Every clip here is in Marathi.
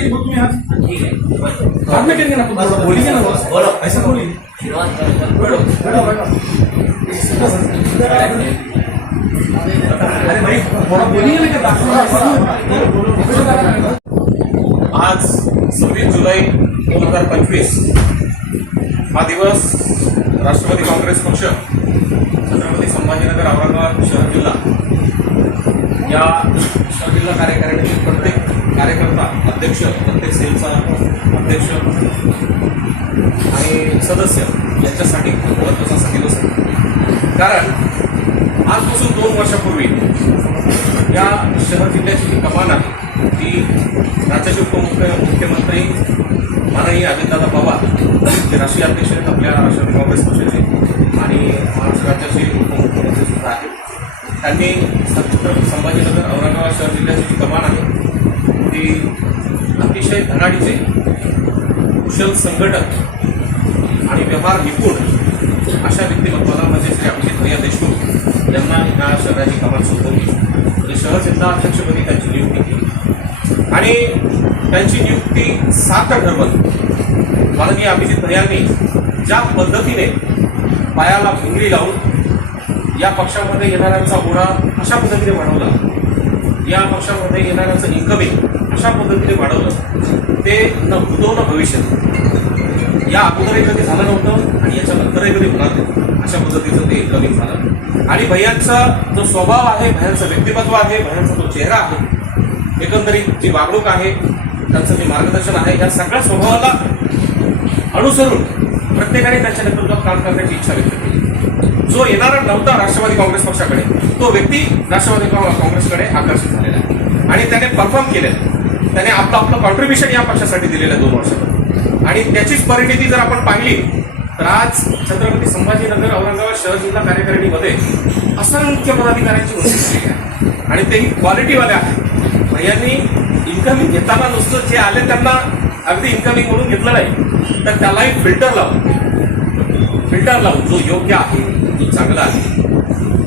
केली तुम्ही आज ठीक आहे बाद में करेंगे ना बोलेंगे ना बोलो ऐसा बोलिए अरे भाई थोड़ा बोलिए ना क्या आज 26 जुलै 2025 हा दिवस राष्ट्रवादी काँग्रेस पक्ष छत्रपती संभाजीनगर औरंगाबाद शहर जिल्हा या शहर जिल्हा कार्यकारिणीतील प्रत्येक कार्यकर्ता अध्यक्ष प्रत्येक सेलचा अध्यक्ष आणि सदस्य यांच्यासाठी महत्त्वाचा असा दिवस आहे. कारण आजपासून 2 वर्षापूर्वी या शहर जिल्ह्याची जी कमान आहे ती राज्याचे उपमुख्यमंत्री माननीय अजितदादा पवार जे राष्ट्रीय अध्यक्ष आहेत आपल्या राष्ट्रवादी काँग्रेस पक्षाचे आणि महाराष्ट्र राज्याचे उपमुख्यमंत्री सुद्धा आहेत. त्यांनी छत्रपती संभाजीनगर औरंगाबाद शहर जिल्ह्याची जी कमान आहे ती अतिशय धडाडीचे कुशल संघटक आणि व्यवहार निपुण अशा व्यक्तिमत्वाला म्हणजे श्री अभिजित भैया देशमुख यांना ह्या शहराची कमान सोपवली. शहर जिल्हा अध्यक्षपदी त्यांची नियुक्ती केली आणि त्यांची नियुक्ती 7 ठरवत माननीय अभिजित भैयांनी ज्या पद्धतीने पायाला भिंगरी लावून या पक्षामध्ये येणाऱ्यांचा ओढा अशा पद्धतीने वाढवला, या पक्षामध्ये येणाऱ्यांचं इन्कमिंग अशा पद्धतीने वाढवलं ते न भूतो न भविष्य या अगोदरही कधी झालं नव्हतं आणि याच्यानंतरही कधी होणार नाही अशा पद्धतीचं ते इन्कमिंग झालं. आणि भैयांचा जो स्वभाव आहे, भैयांचं व्यक्तिमत्व आहे, भैयांचा जो चेहरा आहे, एकंदरीत जी वागणूक आहे, त्यांचं जे मार्गदर्शन आहे, या सगळ्या स्वभावाला अनुसरून प्रत्येकाने त्यांच्या नेतृत्वात काम करण्याची इच्छा व्यक्त केली. जो येणारा नव्हता राष्ट्रवादी काँग्रेस पक्षाकडे तो व्यक्ती राष्ट्रवादी काँग्रेसकडे आकर्षित झालेला आहे आणि त्याने परफॉर्म केलेलं, त्याने आपलं कॉन्ट्रीब्युशन या पक्षासाठी दिलेलं आहे 2 वर्षात. आणि त्याचीच परिणिती जर आपण पाहिली तर आज छत्रपती संभाजीनगर औरंगाबाद शहर जिल्हा कार्यकारिणीमध्ये असंख्य पदाधिकाऱ्यांची घोषणा केली आहे आणि तेही क्वालिटीवाले आहेत. भैयांनी इन्कमिंग घेताना नुसतं जे आले त्यांना अगदी इन्कमिंग म्हणून घेतलं नाही तर त्यालाही फिल्टर लावून जो योग्य आहे, जो चांगला आहे,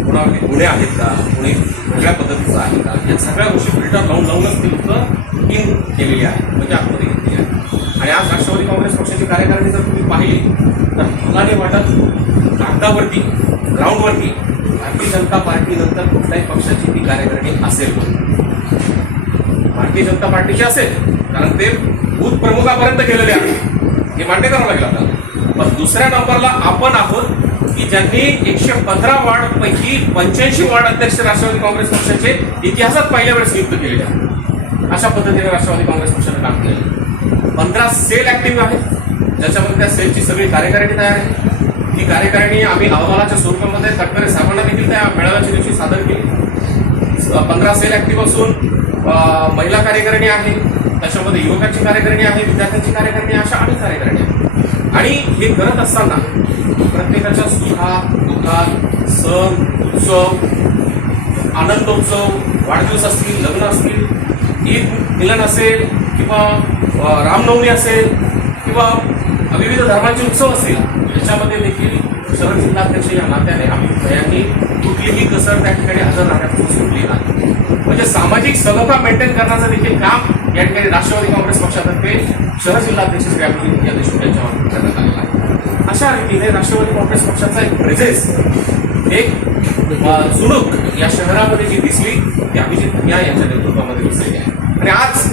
कोणावरती गुन्हे आहेत का, कोणी वेगळ्या पद्धतीचं आहे का, या सगळ्या गोष्टी फिल्टर लावूनच ती लोकं इन केलेली आहे म्हणजे आतमध्ये घेतली आहे. आणि आज राष्ट्रवादी काँग्रेस पक्षाची कार्यकारिणी जर तुम्ही पाहिली तर मला नाही वाटत कागदावरती ग्राउंडवरती भारतीय जनता पार्टीनंतर कुठल्याही पक्षाची ती कार्यकारिणी असेल. भारतीय जनता पार्टीची असेल कारण ते बूथ प्रमुखापर्यंत गेलेले आहे, हे मान्य करावं लागेल आपल्याला. पण दुसऱ्या नंबरला आपण आहोत की ज्यांनी 115 वॉर्डपैकी 85 वॉर्ड अध्यक्ष राष्ट्रवादी काँग्रेस पक्षाचे इतिहासात पहिल्या वेळेस नियुक्त केलेले आहेत. अशा पद्धतीने राष्ट्रवादी काँग्रेस पक्षानं काम केलं. 15 सेल ऍक्टिव्ह आहेत ज्याच्यामध्ये त्या सेलची सगळी कार्यकारिणी तयार आहे. ही कार्यकारिणी आम्ही अहवालाच्या स्वरूपामध्ये तटकरे साहेबांना देखील त्या मेळाव्याच्या दिवशी सादर केली. 15 सेल ऍक्टिव्ह असून महिला कार्यकारिणी आहे, त्याच्यामध्ये युवकांची कार्यकारिणी आहे, विद्यार्थ्यांची कार्यकारिणी, अशा अनेक कार्यकारिणी आहेत. आणि हे करत असताना प्रत्येकाच्या सुखात दुःखात सण उत्सव आनंदोत्सव वाढदिवस असतील, लग्न असतील, ईद मिलन असेल किंवा रामनवमी असेल किंवा विविध धर्माचे उत्सव असतील, याच्यामध्ये देखील शहर जिल्हाध्यक्ष या नात्याने आम्ही भैयांनी कुठलीही कसर त्या ठिकाणी हजर राहण्यापासून सोडली नाही. म्हणजे सामाजिक सलोखा मेंटेन करण्याचं देखील काम या ठिकाणी राष्ट्रवादी काँग्रेस पक्षातर्फे शहर जिल्हाध्यक्ष श्री अभिजित भैया देशमुख यांच्या मार्फत करण्यात आलेला आहे. अशा रीतीने राष्ट्रवादी काँग्रेस पक्षाचा एक प्रेझेन्स, एक जुळूक या शहरामध्ये जी दिसली ती अभिजित भैया यांच्या नेतृत्वामध्ये दिसलेली आहे. आणि आज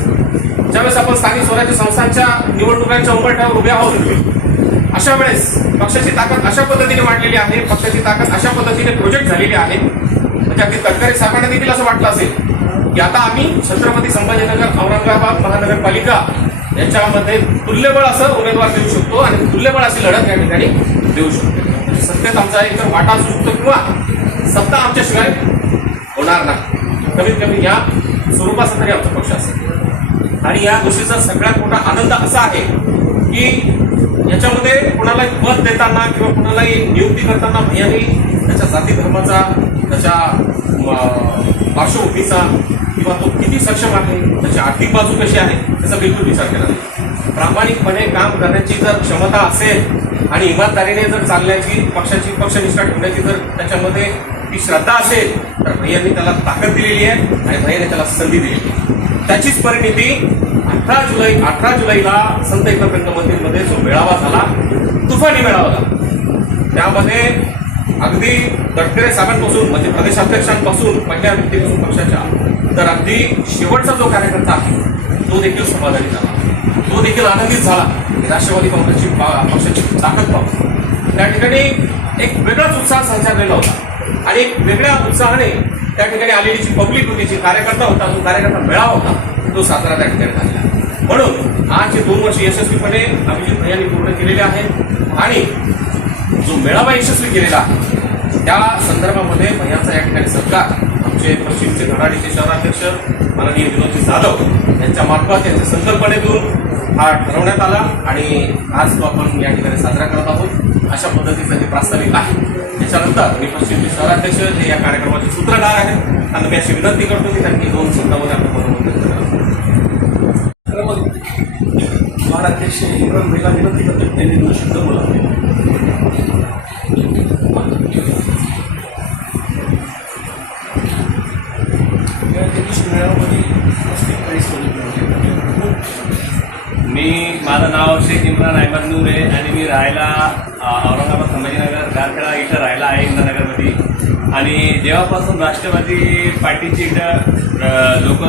ज्यावेळेस आपण स्थानिक स्वराज्य संस्थांच्या निवडणुकांच्या उंबरठ्यावर उभे आहोत अशा वेळेस पक्षाची ताकद अशा पद्धतीने वाढलेली आहे, पक्षाची ताकद अशा पद्धतीने प्रोजेक्ट झालेली आहे म्हणजे अगदी तटकरे साहेबांना देखील असं वाटलं असेल की आता आम्ही छत्रपती संभाजीनगर औरंगाबाद महानगरपालिका याच्यामध्ये तुल्यबळ असं उमेदवार देऊ शकतो आणि तुल्यबळ अशी लढत या ठिकाणी देऊ शकतो. म्हणजे सत्तेत आमचा एकतर वाटा असू शकतो किंवा सत्ता आमच्याशिवाय होणार नाही. कमीत कमी या स्वरूपाचा तरी आमचा पक्ष असेल. आणि या गोष्टीचा सगळ्यात मोठा आनंद असा आहे की याच्यामध्ये कोणालाही पद देताना किंवा कोणालाही नियुक्ती करताना भैयांनी त्याच्या जाती धर्माचा, त्याच्या पार्श्वभूमीचा किंवा तो किती सक्षम आहे, त्याची आर्थिक बाजू कशी आहे त्याचा बिलकुल विचार केला नाही. प्रामाणिकपणे काम करण्याची जर क्षमता असेल आणि इमानदारीने जर चालण्याची, पक्षाची पक्षनिष्ठा ठेवण्याची जर त्याच्यामध्ये ती श्रद्धा असेल तर भैयांनी त्याला ताकद दिलेली आहे आणि भैयाने त्याला संधी दिलेली आहे. त्याचीच परिणिती 18 जुलैला संत एकनाथ मंदिरमध्ये जो मेळावा झाला, तुफानी मेळावा झाला. त्यामध्ये अगदी तटकरे साहेबांपासून म्हणजे प्रदेशाध्यक्षांपासून पहिल्या व्यक्तीपासून पक्षाच्या तर अगदी शेवटचा जो कार्यकर्ता आहे तो देखील समाधानी झाला, तो देखील आनंदित झाला. राष्ट्रवादी काँग्रेसची पक्षाची ताकद पाहून त्या ठिकाणी एक वेगळाच उत्साह संचारलेला होता आणि एक वेगळ्या उत्साहाने त्या ठिकाणी आलेली जी पब्लिक होती, जी कार्यकर्ता होता, जो कार्यकर्ता मेळावा होता तो साजरा त्या ठिकाणी झाला. म्हणून आज हे 2 वर्ष यशस्वीपणे अभिजित भैयांनी पूर्ण केलेले आहेत आणि जो मेळावा यशस्वी केलेला आहे त्या संदर्भामध्ये भैयांचा या ठिकाणी सत्कार आमचे पश्चिमचे धडाडीचे शहराध्यक्ष माननीय विनोदजी जाधव यांच्या मार्फत यांच्या संकल्पनेतून हा ठरवण्यात आला आणि आज तो आपण या ठिकाणी साजरा करत आहोत. अशा पद्धतीचं हे प्रास्ताविक आहे. त्याच्यानंतर मी पश्चिमचे शहराध्यक्ष जे या कार्यक्रमाचे सूत्रधार आहेत आणि मी अशी विनंती करतो की त्यांनी 2 शब्दामध्ये आपलं मनोमत व्यक्त करावं. शहराध्यक्ष इम्रान भाईला विनंती करतो की त्यांनी 2 शब्द बोलावे. माझं नाव शेख इम्रान अहमद नूर आहे आणि मी राहायला औरंगाबाद संभाजीनगर गारखेडा इथं राहायला आहे इंद्रनगरमध्ये. आणि जेव्हापासून राष्ट्रवादी पार्टीची इथं लोक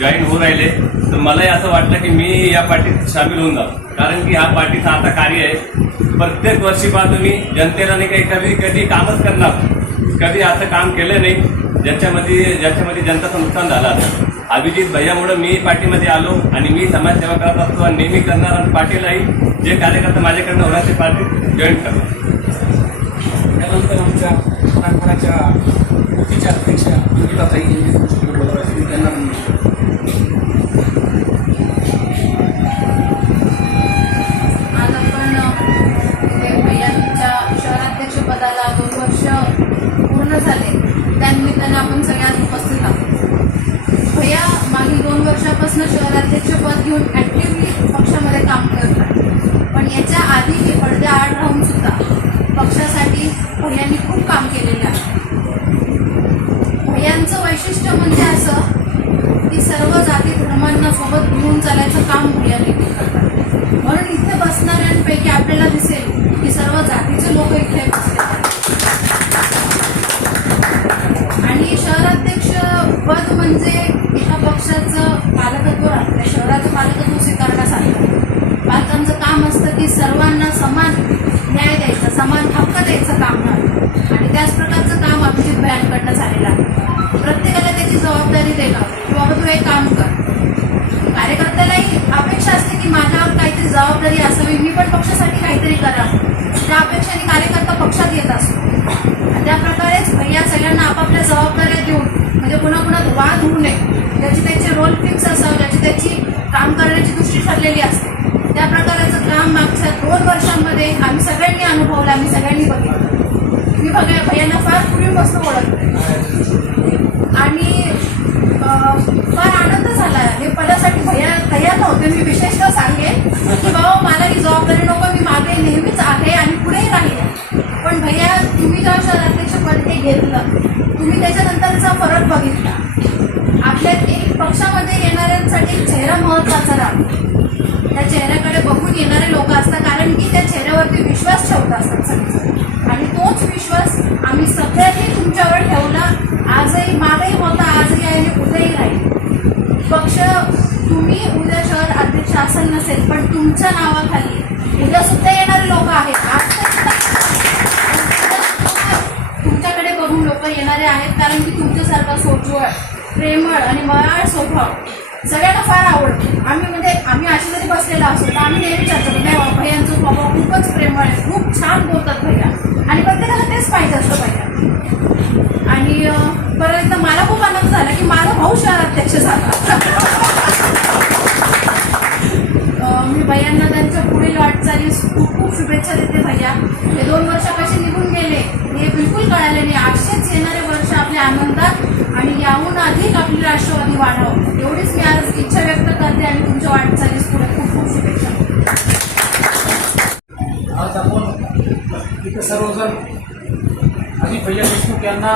जॉईन होऊ राहिले तर मलाही असं वाटलं की मी या पार्टीत सामील होऊन जाऊ, कारण की ह्या पार्टीचं आता कार्य आहे. प्रत्येक वर्षी पाहतो मी जनतेला नाही काही कधी कामच करणार, कधी असं काम केलं नाही ज्याच्यामध्ये जनताचं नुकसान झालं असतं. अभिजित भैयामुळे मी पार्टीमध्ये आलो आणि मी समाजसेवा करत असतो आणि नेहमी करणार आणि पार्टीलाही जे कार्यकर्ता माझ्याकडनं होणार ते पार्टी जॉईन करणार. त्यानंतर आमच्या मराठवाड्याच्या युतीच्या अध्यक्ष अंकिताताई यांनी त्यांना आज आपण भैयांच्या शहराध्यक्षपदाला 2 वर्ष पूर्ण झाले, त्यानिमित्ताने आपण सगळ्यात उपस्थित आहोत. भैया मागील 2 वर्षापासून शहराध्यक्षपद घेऊन ॲक्टिव्हली पक्षामध्ये काम करतात, पण याच्या आधी पडद्याआड राहून सुद्धा पक्षासाठी भैयांनी खूप काम केलेले आहे. भैयांचं वैशिष्ट्य म्हणजे असं की सर्व जाती धर्मांना सोबत घेऊन चालायचं काम भैयांनी करतात. म्हणून इथे बसणाऱ्यांपैकी आपल्याला दिसेल की सर्व जातीचे लोक इथे बसले आणि शहराध्यक्ष पद म्हणजे एका पक्षाचं पालकत्व राहतं, त्या शहराचं पालकत्व स्वीकारण्यासारखं. पालकांचं काम असतं की सर्वांना समान न्याय द्यायचा, समान हक्क द्यायचं काम राहतं आणि त्याच प्रकारचं काम अभिजित भैयांकडनं झालेलं आहे. प्रत्येकाला त्याची जबाबदारी देणं की बाबा तू हे काम कर. कार्यकर्त्यालाही अपेक्षा असते की माझ्यावर काहीतरी जबाबदारी असावी, मी पण पक्षासाठी काहीतरी करावं. त्या अपेक्षाने कार्यकर्ता पक्षात येत असतो आणि त्या प्रकारेच भैया सगळ्यांना आपापल्या जबाबदाऱ्या देऊन म्हणजे कुणाकुणात वाद होऊ नये, त्याचे रोल फिक्स असावं, त्याची काम करण्याची दृष्टी ठरलेली असते. त्या प्रकारचं काम मागच्या 2 वर्षांमध्ये आम्ही सगळ्यांनी अनुभवलं, आम्ही सगळ्यांनी बघितलं. मी भैयांना फार पूर्वीपासून ओळखते आणि फार आनंद झाला. हे पदासाठी भैया तयार नव्हते. मी विशेषतः सांगेन की बाबा मला ही जबाबदारी नको, मी मागे नेहमीच आहे आणि पुढेही राहील. पण भैया तुम्ही जेव्हा शहराध्यक्षपद हे घेतलं, तुम्ही त्याच्यानंतरचा फरक बघितला. आपल्या एक पक्षामध्ये येणाऱ्यांसाठी चेहरा महत्त्वाचा राहतो. त्या चेहऱ्याकडे बघून येणारे लोक असतात, कारण की त्या चेहऱ्यावरती विश्वास ठेवत असतात सगळे आणि तोच विश्वास आम्ही सगळ्यांनी तुमच्यावर ठेवला. आजही मागही होता, आजही आहे आणि उद्याही राहील. पक्ष तुम्ही उद्या शहर अध्यक्ष असेल नसेल, पण तुमच्या नावाखाली उद्या सुद्धा येणारे लोक आहेत. आज तुमच्याकडे बघून लोक येणारे आहेत, कारण की तुमच्यासारखा सोज्वळ, प्रेमळ आणि मयाळ स्वभाव सगळ्यांना फार आवडतो. आम्ही अशी जरी बसलेला असतो तर आम्ही नेहमी चर्चा करतो, नाही भैयांचा स्वभाव खूपच प्रेमळ आहे, खूप छान बोलतात भैया आणि प्रत्येकाला तेच पाहिजे असतं भैया. आणि परत एकदा मला खूप आनंद झाला की माझा भाऊ शहराध्यक्ष झाला. मी भैयांना त्यांच्या पुढील वाटचालीस खूप खूप शुभेच्छा देते. भैया हे 2 वर्ष कसे निघून गेले हे बिलकुल कळाले नाही. असेच येणारे वर्ष आपल्या आनंदात आणि याहून अधिक आपली राष्ट्रवादी वाढावं एवढीच मी आज इच्छा व्यक्त करते आणि तुमच्या वाटचालीस पुढे खूप खूप शुभेच्छा. आज आपण इथे सर्वजण अभिजित भैया देशमुख यांना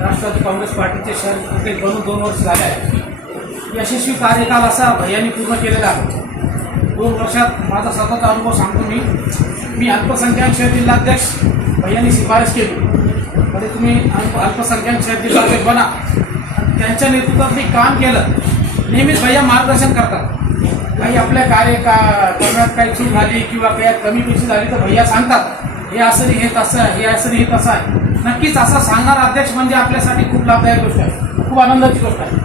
राष्ट्रवादी काँग्रेस पार्टीचे शहर बनून 2 वर्ष झाले आहे. यशस्वी कार्यकाल असा भैयांनी पूर्ण केलेला आहे. 2 वर्षात माझा स्वतःचा अनुभव सांगतो मी अल्पसंख्याक शहर जिल्हाध्यक्ष भैयांनी शिफारस केली, म्हणजे तुम्ही अल्पसंख्याक शहर जिल्हाध्यक्ष बना. त्यांच्या नेतृत्वात मी काम केलं. नेहमीच भैया मार्गदर्शन करतात. काही आपल्या करण्यात काही चूक झाली किंवा काही कमी पेशी झाली तर भैया सांगतात हे असं नाही, हे तसं आहे, हे असं नाही, हे तसं आहे. नक्कीच असं सांगणारा अध्यक्ष म्हणजे आपल्यासाठी खूप लाभदायक गोष्ट आहे, खूप आनंदाची गोष्ट आहे.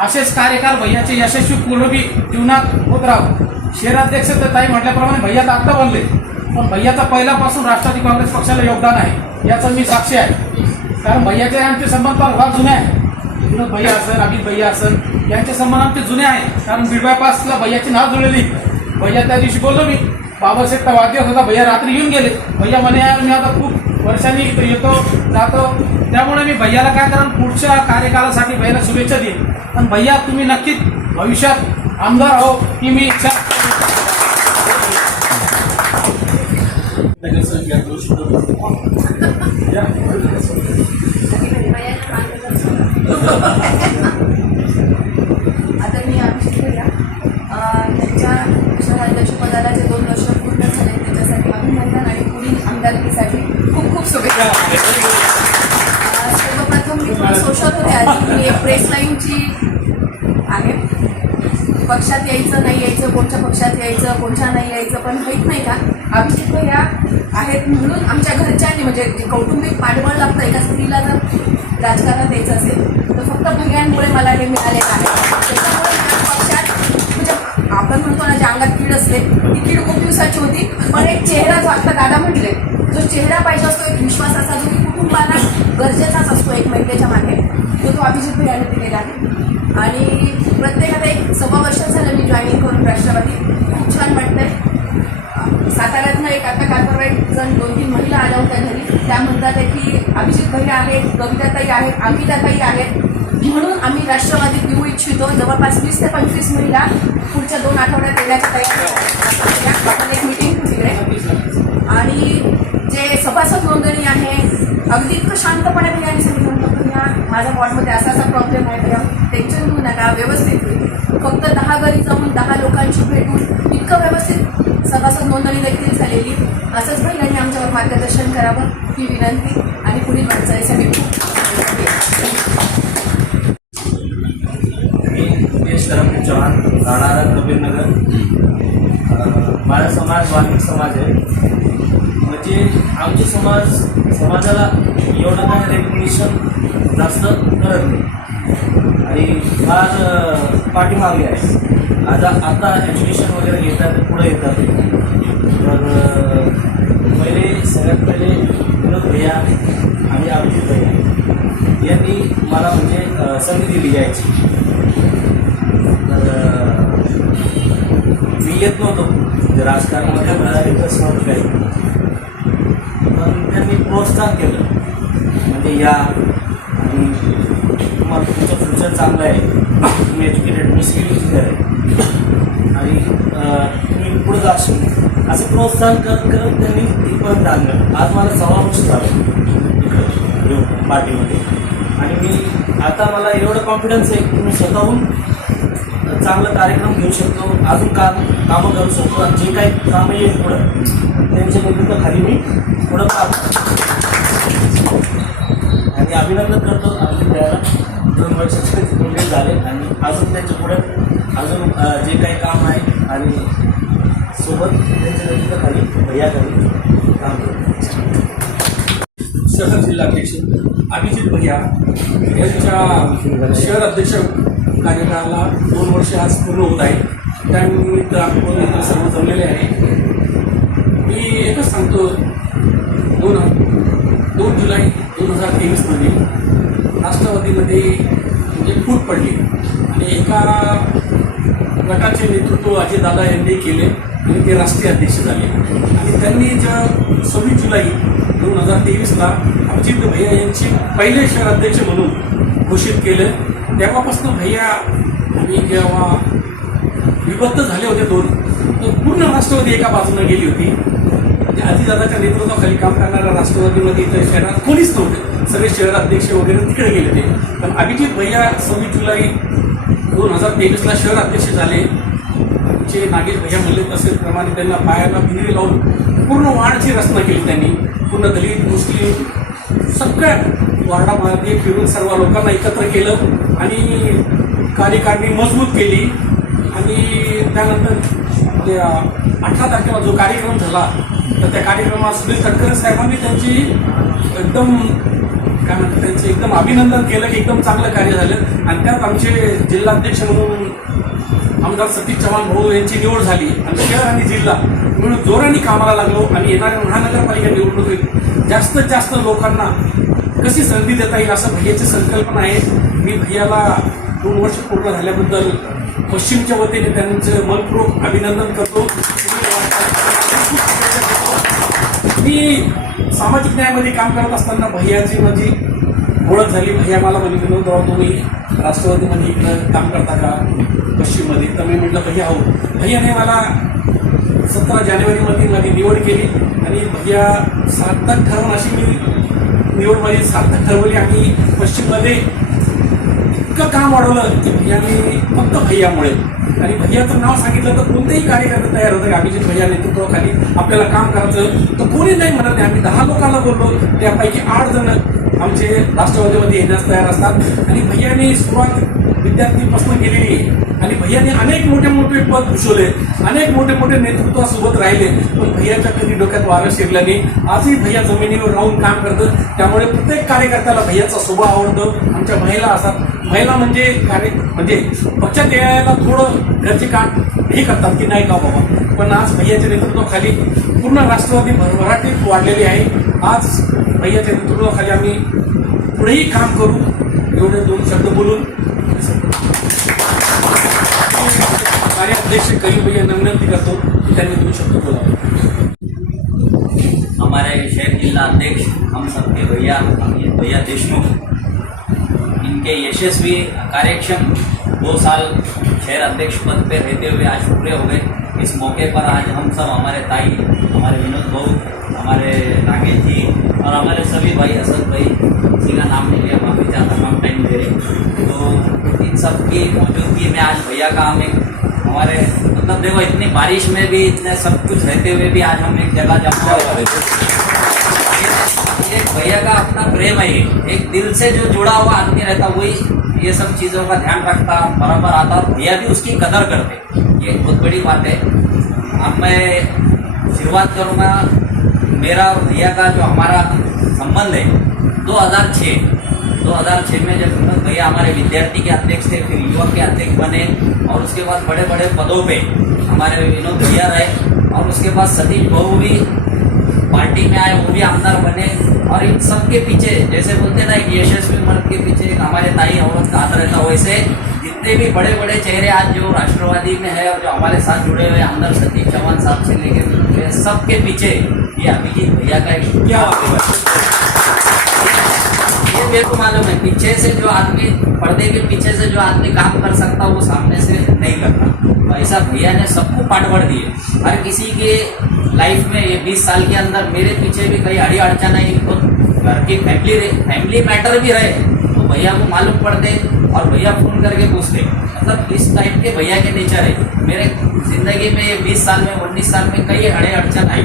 असेच कार्यकाल भैयाचे यशस्वी पूर्वी जीवनात होत राहू. शहराध्यक्ष तर ताई म्हटल्याप्रमाणे भैया तर आत्ता बनले, पण भैयाचा पहिल्यापासून राष्ट्रवादी काँग्रेस पक्षाला योगदान आहे याचं मी साक्षी आहे. कारण भैयाचे आमचे संबंध फार जुने आहे. विनोद भैया असेल, अमित भैया असेल, यांचे संबंध आमचे जुने आहेत. कारण बीड बायपासला भैयाची नाव जुळलेली. भैया त्या दिवशी बोललो मी, बाबासाहेबचा वाढदिवस होता, भैया रात्री येऊन गेले. भैया म्हणे यार मी आता खूप वर्षांनी इथं येतो जातो, त्यामुळे मी भैयाला काय करा पुढच्या कार्यकालासाठी भैयाला शुभेच्छा देईन. पण भैया तुम्ही नक्कीच भविष्यात आमदार हो ही मी इच्छा. नगरसेवक जोशी या. आता मी अभिषेक त्यांच्या शहराध्यक्षपदाला जे 2 वर्ष पूर्ण झाले त्याच्यासाठी अभिनंदन आणि पुढील आमदारकीसाठी खूप खूप शुभेच्छा. सर्वप्रथम मी थोडं सोशल होते आज मी एक प्रेस लाईनची आहे. पक्षात यायचं नाही यायचं, कोणत्या पक्षात यायचं कोणत्या नाही यायचं, पण माहीत नाही का अभिजित भैया आहेत म्हणून आमच्या घरच्यांनी म्हणजे जे कौटुंबिक पाठबळ लागतं एका स्त्रीला जर राजकारणात यायचं असेल तर फक्त भैयांमुळे मला हे मिळालेलं आहे. त्याच्यामुळे पक्षात म्हणजे आपण म्हणतो ना ज्या अंगात कीड असते ती कीड खूप दिवसाची होती, पण एक चेहरा जो आता दादा म्हटले जो चेहरा पाहिजे असतो एक विश्वासाचा जो की कुटुंबाला गरजेचाच असतो एक महिलेच्या मागे तो अभिजित भैयाने दिलेला आहे. आणि प्रत्येकाला 1.25 वर्ष झालं मी जॉईनिंग करून राष्ट्रवादी खूप छान वाटतंय. साताऱ्यातनं एक आता कार्पोरेट जण 2-3 महिला आल्या होत्या घरी, त्या म्हणतात आहे की अभिजित भैया आहेत, कविताताई आहेत, अंकिताताई आहेत म्हणून आम्ही राष्ट्रवादीत येऊ इच्छितो. जवळपास 20 ते 25 महिला पुढच्या 2 आठवड्यात येण्याच्या तयारी आपण एक मीटिंग तिकडे. आणि जे सभासद नोंदणी आहे अगदी इतकं शांतपणे भैयाने सांगितलं भैया माझ्या वॉर्डमध्ये असा प्रॉब्लेम आहे भैया टेन्शन घेऊ नका व्यवस्थित होईल. फक्त 10 घरी जाऊन 10 लोकांशी भेटून इतकं व्यवस्थित सभासद नोंदणी देखील झालेली. असंच भैयांनी आमच्यावर मार्गदर्शन करावं ही विनंती आणि पुढील वाटचालीसाठी मी चव्हाण राहणारा कबीरनगर. माझा समाज वाल्मिक समाज आहे. म्हणजे आमचे समाजाला एवढं काय रेकग्निशन जास्त करत नाही आणि फार पाठीमागे आहे. आता एज्युकेशन वगैरे घेतात पुढे येतात. तर सगळ्यात पहिले विनोद भैया आणि अभिजित भैया यांनी मला म्हणजे संधी दिली यायची. तर मी येत नव्हतो म्हणजे राजकारणामध्ये मला इंटरेस्ट नव्हतं काही, पण त्यांनी प्रोत्साहन केलं म्हणजे या आणि तुम्हाला तुमचं फ्युचर चांगलं आहे, तुम्ही एज्युकेटेड मी सिव्हिल इंजिनियर आहे आणि तुम्ही पुढे जाशील असं प्रोत्साहन करत त्यांनी इथपर्यंत आणलं. आज मला 6 वर्ष झालं इकडं येऊन पार्टीमध्ये आणि मी आता मला एवढं कॉन्फिडन्स आहे की मी स्वतःहून चांगलं कार्यक्रम घेऊ शकतो, अजून कामं करू शकतो आणि जे काही कामं येईल पुढं त्यांच्या नेतृत्वाखाली मी पुढं काम आणि अभिनंदन करतो. अभिजित भैयाला 2 वर्षाचे पूर्ण झाले आणि अजून त्यांच्या पुढे अजून जे काही काम आहे आणि सोबत त्यांच्या नेतृत्वाखाली भैयाखाली काम करतो. शहर जिल्हाध्यक्ष अभिजित भैया यांच्या शहर अध्यक्ष कार्यकाळाला 2 वर्ष आज पूर्ण होत आहेत. त्यानिमित्त आपण सर्व जमलेले आहे. मी एकच सांगतो 2 जुलै 2023 राष्ट्रवादीमध्ये म्हणजे फूट पडली आणि एका गटाचे नेतृत्व अजितदादा यांनी केले आणि ते राष्ट्रीय अध्यक्ष झाले आणि त्यांनी 26 जुलै 2023 अभिजित भैया यांची पहिले शहर अध्यक्ष म्हणून घोषित केलं. तेव्हापासून भैया आम्ही जेव्हा विभक्त झाले होते 2 तर पूर्ण राष्ट्रवादी एका बाजूने गेली होती. म्हणजे अजितदादाच्या नेतृत्वाखाली काम करणाऱ्या राष्ट्रवादीमध्ये इथं शहरात कोणीच नव्हते, सगळे शहर अध्यक्ष वगैरे तिकडे गेले होते. पण अभिजित भैया 26 जुलै 2023ला शहर अध्यक्ष झाले. आमचे नागेश भैया म्हणले तसेप्रमाणे त्यांना पायाला भिंगरी लावून पूर्ण वार्डची रचना केली त्यांनी. पूर्ण दलित मुस्लिम सगळ्या वार्डामध्ये फिरून सर्व लोकांना एकत्र केलं आणि कार्यकारिणी मजबूत केली. आणि त्यानंतर 18 तारखेला जो कार्यक्रम झाला तर त्या कार्यक्रमात सुनील तटकरे साहेबांनी त्यांची एकदम काय म्हणतात त्यांचे एकदम अभिनंदन केलं की एकदम चांगलं कार्य झालं. आणि त्यात आमचे जिल्हाध्यक्ष म्हणून आमदार सतीश चव्हाण भाऊ यांची निवड झाली आणि शहर आणि जिल्हा मिळून जोराने कामाला लागलो. आणि येणाऱ्या महानगरपालिका निवडणुकीत जास्तीत जास्त लोकांना कशी संधी देता येईल असं भैयाची संकल्पना आहे. मी भैयाला 2 वर्ष पूर्ण झाल्याबद्दल पश्चिमच्या वतीने त्यांचं मनपूर्वक अभिनंदन करतो. मी सामाजिक न्यायामध्ये काम करत असताना भैयाची माझी ओळख झाली. भैया मला म्हणे विनोदराव तुम्ही राष्ट्रवादीमध्ये इकडं काम करता का पश्चिममध्ये? तर मी म्हटलं भैया हो. भैयाने मला 17 जानेवारीमध्ये माझी निवड केली आणि भैया सार्थक ठरवून अशी मी निवड माझी सार्थक ठरवली. आणि पश्चिममध्ये इतकं काम वाढवलं की भैयाने फक्त भैयामुळे. आणि भैयाचं नाव सांगितलं तर कोणतेही कार्यकर्ते तयार होतं की अभिजित भैया नेतृत्वाखाली आपल्याला काम करायचं. तर कोणी नाही म्हणत नाही. आम्ही 10 लोकांना बोललो, त्यापैकी 8 जण आमचे राष्ट्रवादीमध्ये येण्यास तयार असतात. आणि भैयाने सुरुवात विद्यार्थीपासून केलेली आहे. आणि भैयाने अनेक मोठे मोठे पद भूषवले, अनेक मोठे मोठे नेतृत्वासोबत राहिले. पण भैयाच्या कधी डोक्यात वारं शिरलं नाही. आजही भैया जमिनीवर राहून काम करतं. त्यामुळे प्रत्येक कार्यकर्त्याला भैयाचा स्वभाव आवडतो. आमच्या महिला असतात, महिला म्हणजे म्हणजे पक्षात यायला थोडं घरचे काम हे करतात की नाही का बाबा. पण आज भैयाच्या नेतृत्वाखाली पूर्ण राष्ट्रवादी भरभराटीत वाढलेली आहे. आज भैयाच्या नेतृत्वाखाली आम्ही पुढेही काम करू. एवढे 2 शब्द बोलून कार्याध्यक्ष करीम भैया विनंती करतो की त्यांनी 2 शब्द बोलावे. हमारे शहर जिला अध्यक्ष हम सबके भैया अमित भैया देशमुख, इनके यशस्वी कार्यक्षम 2 साल शहर अध्यक्ष पद पे रहते हुए आज पूरे हो गए. इस मौके पर आज हम सब हमारे ताई, हमारे विनोद भाऊ, हमारे नागेश जी और हमारे सभी भाई असद भाई, किसी का नाम नहीं लिया, माफी चाहता हूँ, टाइम दे रहे. तो इन सब की मौजूदगी में आज भैया का हम एक हमारे मतलब देखो इतनी बारिश में भी इतने सब कुछ रहते हुए भी आज हम एक जगह जमा हुए. ये भैया का अपना प्रेम है. एक दिल से जो जुड़ा हुआ आदमी रहता वही ये सब चीज़ों का ध्यान रखता, बराबर आता. और भैया भी उसकी कदर करते. ये बहुत बड़ी बात है. अब मैं शुरुआत करूँगा. मेरा और भैया का जो हमारा संबंध है 2006 में जब विनोद भैया हमारे विद्यार्थी के अध्यक्ष थे, फिर युवक के अध्यक्ष बने और उसके बाद बड़े बड़े पदों पे हमारे विनोद भैया रहे. और उसके बाद सतीश बहू भी पार्टी में आए, वो भी आमदार बने. और इन सब के पीछे जैसे बोलते ना कि यशस्वी मर्द के पीछे एक हमारे ताई औरत का हाथ रहता, वैसे जितने भी बड़े बड़े चेहरे आज जो राष्ट्रवादी में है और जो हमारे साथ जुड़े हुए आमदार सतीश चौहान साहब से लेकर सबके पीछे ये अभिजीत भैया का एक क्या ये मेरे को मालूम है. पीछे से जो आदमी, पर्दे के पीछे से जो आदमी काम कर सकता वो सामने से नहीं करता. तो ऐसा भैया ने सबको पाठबढ़ दिए. हर किसी के लाइफ में ये 20 साल के अंदर मेरे पीछे भी कई अड़ी अड़चन आई, तो घर की फैमिली मैटर भी रहे तो भैया को मालूम पड़ते और भैया फोन करके पूछते. मतलब इस टाइप के भैया के नेचर है. मेरे जिंदगी में ये 20 साल में 19 साल में कई अड़े अड़चन आई,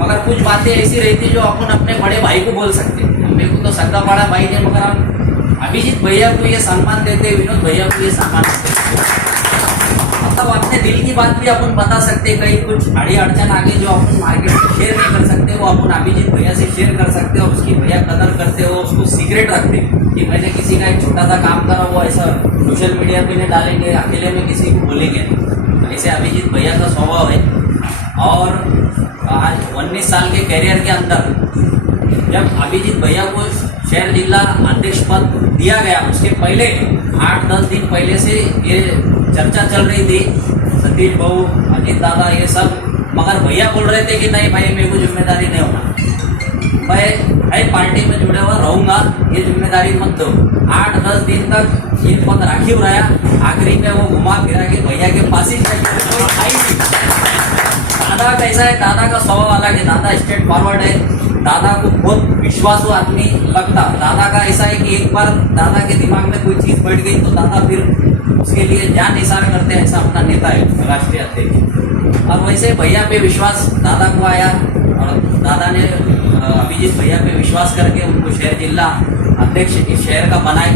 मगर कुछ बातें ऐसी रहती जो अपन अपने बड़े भाई को बोल सकते. मेरे को तो सगा बड़ा भाई ने, मगर हम अभिजीत भैया को ये सम्मान देते, विनोद भैया को ये सम्मान देते. मतलब अपने दिल की बात भी अपन बता सकते. कहीं कुछ अड़ी अड़चन आगे जो अपन मार्केट में शेयर नहीं कर सकते वो अपन अभिजीत भैया से शेयर कर सकते और उसकी भैया कदर करते हो, उसको सीक्रेट रखते कि मैंने किसी का एक छोटा सा काम करा वो ऐसा सोशल मीडिया पे नहीं डालेंगे, अकेले में किसी को बोलेंगे. ऐसे अभिजीत भैया का स्वभाव है. और आज 19 साल के कैरियर के अंदर जब अभिजीत भैया को शहर जिला अध्यक्ष पद दिया गया, उसके पहले 8-10 दिन पहले से ये चर्चा चल रही थी, सतीश बहू, अजीत दादा, ये सब. मगर भैया बोल रहे थे कि नहीं भाई मेरे को जिम्मेदारी नहीं होना, मैं पार्टी में जुड़े हुआ रहूँगा, ये जिम्मेदारी मत दो. 8-10 दिन तक ये पद राखी रहा. आखिरी में वो घुमा फिरा के भैया के पास ही दादा कैसा है, दादा का स्वभाव अलग है. दादा स्ट्रेट फॉरवर्ड है. दादा को बहुत विश्वासु आदमी लगता. दादा का ऐसा है कि एक बार दादा के दिमाग में कोई चीज़ बैठ गई तो दादा फिर उसके लिए जान निसार करते हैं, ऐसा अपना नेता है राष्ट्रीय अध्यक्ष। और वैसे भैया पे विश्वास दादा को आया और दादा ने अभिजीत भैया पे विश्वास करके उनको शहर जिला अध्यक्ष इस शहर का बनाए।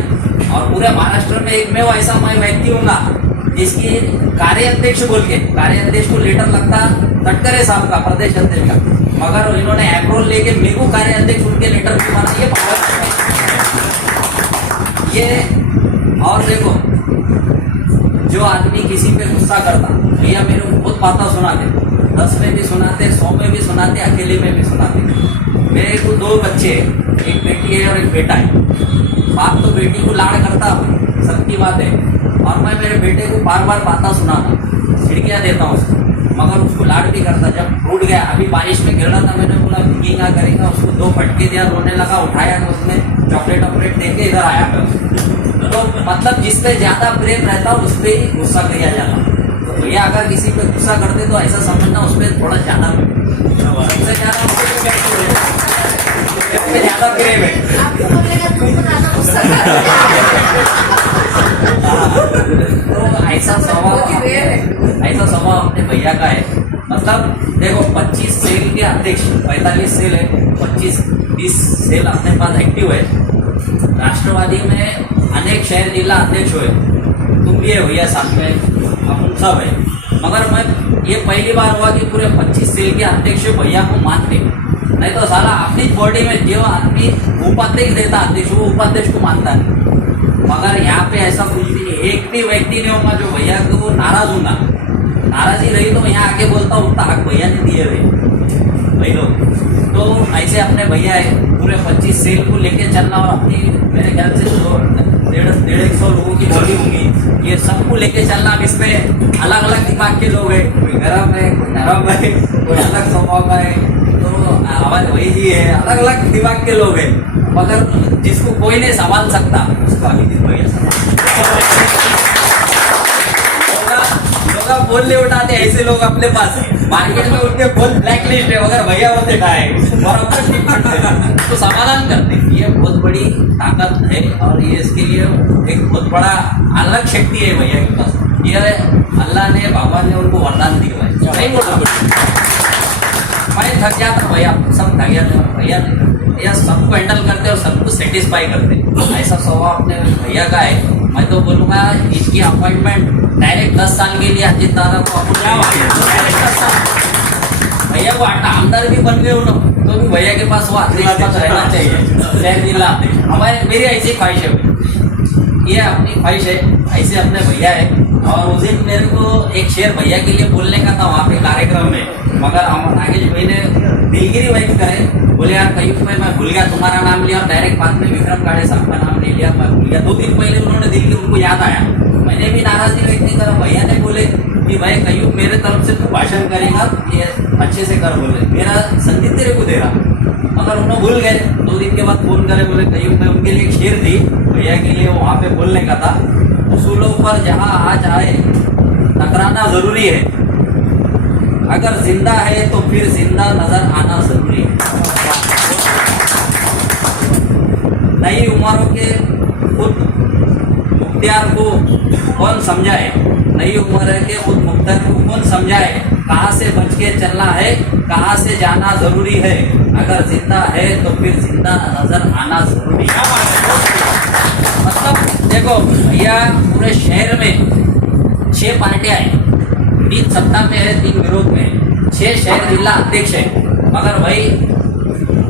और पूरे महाराष्ट्र में एक मैं ऐसा मैं व्यक्ति हूँगा जिसकी कार्याध्यक्ष बोल के कार्याध्यक्ष को लेटर लगता तटकरे साहब का प्रदेश अध्यक्ष का, मगर इन्होंने अप्रूवल लेके मेरे को कार्याध्यक्ष उनके लेटर को बना। ये और देखो, जो आदमी किसी पे गुस्सा करता, भैया मेरे को बहुत बातें सुनाते, 10 में भी सुनाते, 100 में भी सुनाते, अकेले में भी सुनाते। मेरे को 2 बच्चे, एक बेटी है और एक बेटा है। बाप तो बेटी को लाड़ करता, सबकी बात है, और मैं मेरे बेटे को बार बार बातें सुनाता, छिड़कियाँ देता हूँ उसको, मगर उसको लाड़ भी करता। जब टूट गया, अभी बारिश में गिर रहा था, मैंने बोला भीगेगा करेगा, उसको 2 फटके दिया, रोने लगा, उठाया तो उसने चॉकलेट वॉकलेट दे के इधर आया कर। तो मतलब जिस पे ज़्यादा प्रेम रहता उस पर ही गुस्सा किया जाता। तो भैया अगर किसी पे गुस्सा करते तो ऐसा समझना उस पर थोड़ा ज़्यादा ज़्यादा प्रेम है। आपको बोलेगा तुमको ज़्यादा गुस्सा कर रहा तो ऐसा स्वभाव अपने भैया का है। मतलब देखो 25 सेल के अध्यक्ष, 45 सेल है, 25-20 सेल अपने पास एक्टिव है। राष्ट्रवादी में अनेक शहर जिला अध्यक्ष हुए, तुम भी है भैया, साथ में अपन सब है। मगर मैं ये पहली बार हुआ कि पूरे 25 सेल के अध्यक्ष भैया को मानते, नहीं तो साला अपनी बॉडी में जो आदमी उपाध्यक्ष देता अध्यक्ष, वो उपाध्यक्ष को मानता नहीं। मगर यहाँ पे ऐसा कुछ भी नहीं, एक भी व्यक्ति नहीं होगा जो भैया को नाराज होगा। नाराजी रही तो यहाँ आके बोलता हूँ उतना हक भैया ने दिए भाई लोग। तो ऐसे अपने भैया है, पूरे 25 सेल को लेके चलना, और अपनी मेरे ख्याल से 150 लोगों की बॉडी होगी, ये सबको लेके चलना। अब इसमें अलग अलग दिमाग के लोग हैं, कोई गरम है, कोई नरम है, कोई अलग स्वभाव का है, तो हमारे वही जी है, अलग अलग दिमाग के लोग हैं। मगर जिसको कोई नहीं संभाल सकता उसको अभिजीत भैया लोग बोलने उठाते, ऐसे लोग अपने पास है मार्केट में, उनके फुल ब्लैक लिस्ट है, अगर भैया बोलते है और तो समाधान करते। ये बहुत बड़ी ताकत है और ये इसके लिए एक बहुत बड़ा अलग शक्ति है भैया के पास। ये अल्लाह ने, बाबा ने उनको वरदान दिया है। नहीं बोला मैं थक जाता भैया, सब थक जाते भैया, भैया सबको हैंडल करते और सबको सेटिस्फाई करते, ऐसा स्वभाव अपने भैया का है। मैं तो बोलूँगा इसकी अपॉइंटमेंट डायरेक्ट 10 साल के लिए अजीत दादा को डायरेक्ट 10 साल, भैया को आमदार भी बन गए हो ना, तो भी भैया के पास वो अध्यक्ष पद रहना चाहिए शहर जिला। हमारे मेरी ऐसी ख्वाहिश है, ये अपनी ख्वाहिश है, ऐसे अपने भैया है। और उस दिन मेरे को एक शेर भैया के लिए बोलने का था वहाँ पे कार्यक्रम में, मगर हम नागेश भाई ने दिलगिरी व्यक्त करे, बोले यार कहीं मैं भूल गया तुम्हारा नाम लिया, और डायरेक्ट बाद में विक्रम काड़े साहब का नाम नहीं लिया, मैं भूल गया। 2 दिन पहले उन्होंने दिल्ली, उनको याद आया, मैंने भी नाराजगी व्यक्त नहीं करा। भैया ने बोले कि भाई कहीं मेरे तरफ से तू भाषण करेगा, ये अच्छे से कर, बोले मेरा संगीत तेरे को दे रहा, मगर उन्होंने भूल गए। 2 दिन के बाद फोन करे, बोले कहीं मैं उनके लिए एक शेर थी भैया के लिए, वहाँ पे बोलने का था, उसूलों पर जहाँ आज आए टकराना जरूरी है, अगर जिंदा है तो फिर जिंदा नजर आना जरूरी है। नई उम्रों के खुद मुख्तियार को कौन समझाए, नई उम्र के खुद मुख्तियार को कौन समझाए, कहाँ से बच के चलना है, कहाँ से जाना जरूरी है, अगर जिंदा है तो फिर जिंदा नजर आना जरूरी है। मतलब देखो भैया, पूरे शहर में 6 पार्टियां हैं, 3 सत्ता में है, 3 विरोध में है, 6 शहर जिला अध्यक्ष है। मगर भाई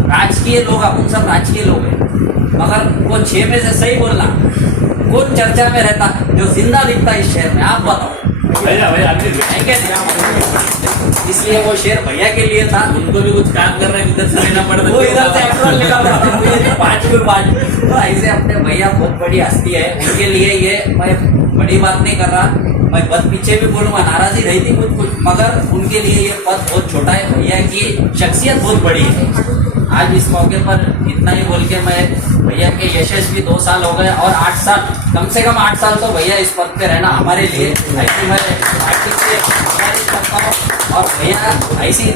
राजकीय लोग, अपन सब राजकीय लोग हैं, मगर वो 6 में से सही बोलना, कौन चर्चा में रहता है जो जिंदा दिखता है इस शहर में, आप बताओ। इसलिए वो शेर भैया के लिए था, उनको भी कुछ काम कर रहे हैं, इधर से लेना पड़ता, वो इधर से अप्रूवल लेना पड़ता, 5 में 5। तो ऐसे अपने भैया बहुत बड़ी हस्ती है, उनके लिए ये मैं बड़ी बात नहीं कर रहा, मैं बस पीछे भी बोलूँगा, नाराजी रही थी कुछ, मगर उनके लिए ये पद बहुत छोटा है। भैया की शख्सियत बहुत बड़ी है। आज इस मौके पर इतना ही बोल के मैं भैया के यशस्वी 2 साल हो गए, और 8 साल, कम से कम 8 साल तो भैया इस पद पे रहना हमारे लिए, ऐसी मैं आर्थिक से गुजारिश करता हूँ। और भैया ऐसी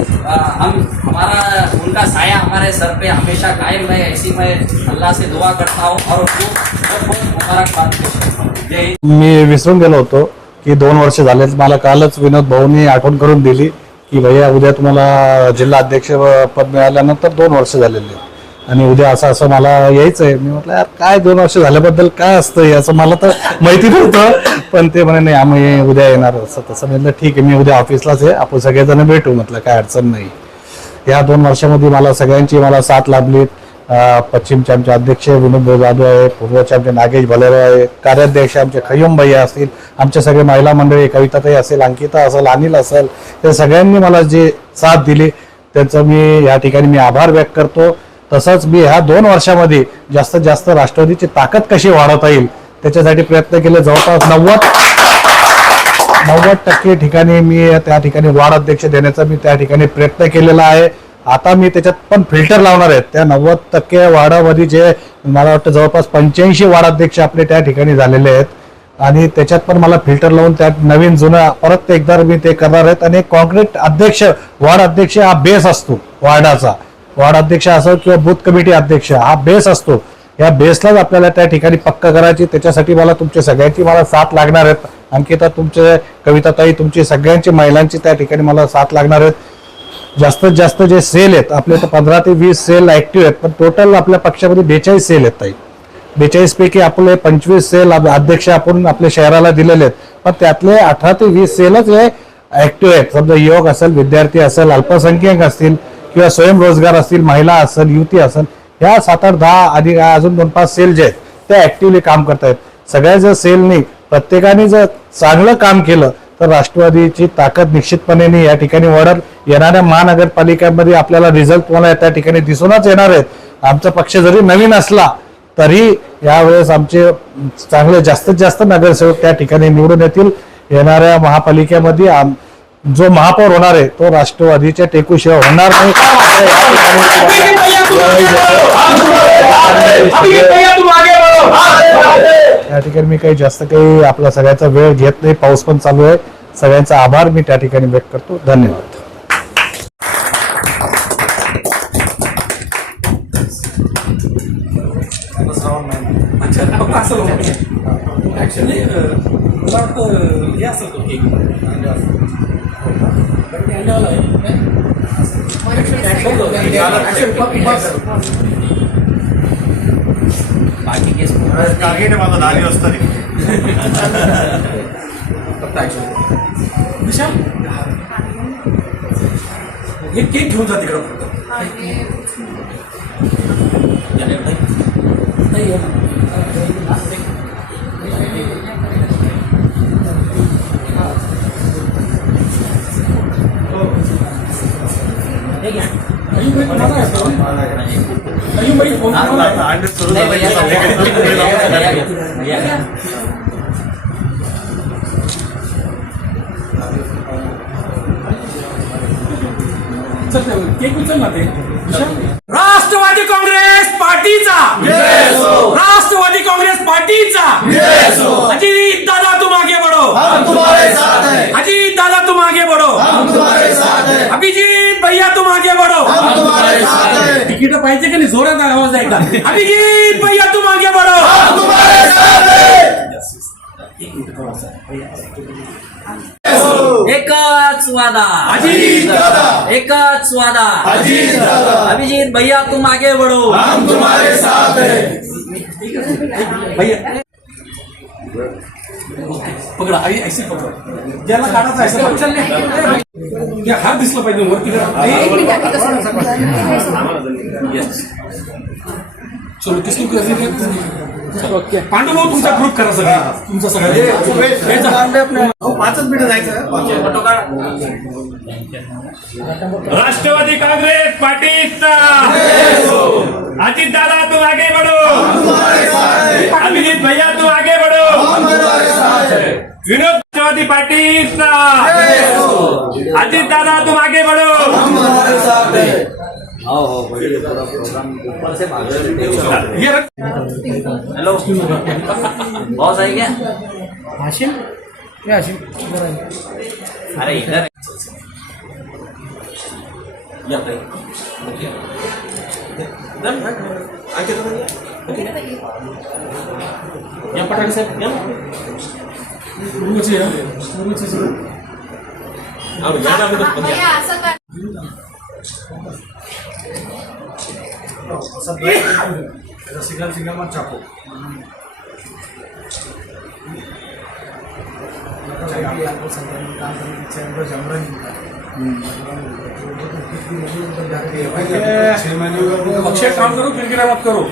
हमारा उनका साया हमारे सर पे हमेशा कायम रहे, ऐसी मैं अल्लाह से दुआ करता हूँ और उनको बहुत बहुत मुबारकबाद पेश करता हूँ। जय हिंद. मी विसरून गेलो होतो की 2 वर्ष झाले. मला कालच विनोद भाऊंनी आठवण करून दिली की भैया उद्या तुम्हाला जिल्हा अध्यक्ष पद मिळाल्यानंतर 2 वर्ष झालेले आहेत आणि उद्या असं मला यायचं आहे. मी म्हटलं यार काय 2 वर्ष झाल्याबद्दल काय असतं याचं मला तर माहिती नव्हतं. पण ते म्हणे नाही आम्ही उद्या येणार असं तसं. म्हटलं ठीक आहे मी उद्या ऑफिसलाच आहे आपण सगळेजण भेटू. म्हटलं काय अडचण नाही. या 2 वर्षामध्ये मला सगळ्यांची साथ लाभली. पश्चिमचे आमचे अध्यक्ष विनोद भाऊ जाधव आहे, पूर्वचे आमचे नागेश भलेराव आहे, कार्याध्यक्ष आमचे खय्यम भैया असतील, आमचे सगळे महिला मंडळी कविताताई असेल, अंकिता असेल, अनिल असेल, या सगळ्यांनी मला जी साथ दिली त्यांचं मी या ठिकाणी आभार व्यक्त करतो. तसंच मी ह्या 2 वर्षामध्ये जास्तीत जास्त राष्ट्रवादीची ताकद कशी वाढवता येईल त्याच्यासाठी प्रयत्न केले. जवळपास 90% ठिकाणी मी त्या ठिकाणी वार्ड अध्यक्ष देण्याचा मी त्या ठिकाणी प्रयत्न केलेला आहे. आता मी त्याच्यात पण फिल्टर लावणार आहेत. त्या 90% वार्डामध्ये जे मला वाटतं जवळपास 85 वार्ड अध्यक्ष आपले त्या ठिकाणी झालेले आहेत आणि त्याच्यात पण मला फिल्टर लावून त्यात नवीन जुना परत एकदा मी ते करणार आहेत. आणि कॉन्क्रीट अध्यक्ष वार्ड अध्यक्ष हा बेस असतो वार्डाचा. वार्ड अध्यक्ष असो किंवा बूथ कमिटी अध्यक्ष हा बेस असतो. या बेसलाच आपल्याला त्या ठिकाणी पक्का करायची. त्याच्यासाठी मला तुमच्या सगळ्यांची साथ लागणार आहेत. अंकिता तुमचे, कविताताई तुमची, सगळ्यांची महिलांची त्या ठिकाणी मला साथ लागणार आहेत. जास्तीत जास्त जे सेल आहेत आपले तर 15 ते 20 सेल ऍक्टिव्ह आहेत. पण टोटल आपल्या पक्षामध्ये 42 सेल आहेत ताई. 42 पैकी आपले 25 सेल अध्यक्ष आपण आपल्या शहराला दिलेले आहेत. पण त्यातले 18 ते 20 सेलच हे ऍक्टिव्ह आहेत. समजा युवक असेल, विद्यार्थी असेल, अल्पसंख्याक असतील किंवा स्वयंरोजगार असतील, महिला असेल, युवती असेल, ह्या 7, 8, 10 आणि अजून 2-5 सेल जे आहेत ते ऍक्टिव्हली काम करतायत. सगळ्या जर सेलनी प्रत्येकाने जर चांगलं काम केलं तर राष्ट्रवादीची ताकद निश्चितपणे या ठिकाणी वाढेल. येणाऱ्या महानगरपालिकांमध्ये आपल्याला रिझल्ट तुम्हाला त्या ठिकाणी दिसूनच येणार आहेत. आमचा पक्ष जरी नवीन असला तरी यावेळेस आमचे चांगले जास्तीत जास्त नगरसेवक त्या ठिकाणी निवडून येतील. येणाऱ्या महापालिकेमध्ये जो महापौर होणार आहे तो राष्ट्रवादीच्या टेकूशिवाय होणार नाही. त्या ठिकाणी मी काही जास्त आपला सगळ्याचा वेळ घेत नाही. पाऊस पण चालू आहे. सगळ्यांचा आभार मी त्या ठिकाणी व्यक्त करतो. धन्यवाद. अच्छा फक्त असं ऍक्च्युली मला वाटतं हे असं केक अंड्यावाला आहे. बाकी केस माझा 10 वाजता विशाल हे केक घेऊन जा तिकडं फक्त. केक उचल ना ते. राष्ट्रवादी काँग्रेस पार्टीचा, राष्ट्रवादी काँग्रेस पार्टीचा अजीत दादा तुम आगे बढ़ो, अजीत दादा तुम आगे बढ़ो, अभिजीत भैया तुम आगे बढ़ो. तिकीट पाहिजे की नाही? जोरात आवाज ऐका. अभिजीत भैया तुम आगे बढ़ो. एकच वादा, एकच वादा, अभिजीत भैया तुम आगे बढ़ो, हम तुम्हारे साथ हैं. भैया पकडा आई ऐसे पकडा. ज्याला काढायचं ऐसे पकडा. हात दिसला पाहिजे वरती. चलो किसको पांडू भाऊ तुमचा ग्रुप करा सगळा. तुमचा सगळा 5 मिनिटं जायचं. राष्ट्रवादी काँग्रेस पार्टीचा अजीत दादा तुम आगे बढ़ो, अभिजीत भैया तुम आगे बढ़ो, विनोद राष्ट्रवादी पार्टीचा अजीत दादा तुम आगे बढ़ो. हेलो बॉस आहे क्या? हाशिम क्या हाशिम? अरे इधर या या पटाके साहेब या ना. पूर्वचे सगळं या ना अगोदर पण या. भैया असं काय सिंगल मत छापो अक्षय काम करो, किरकिरा मत करो.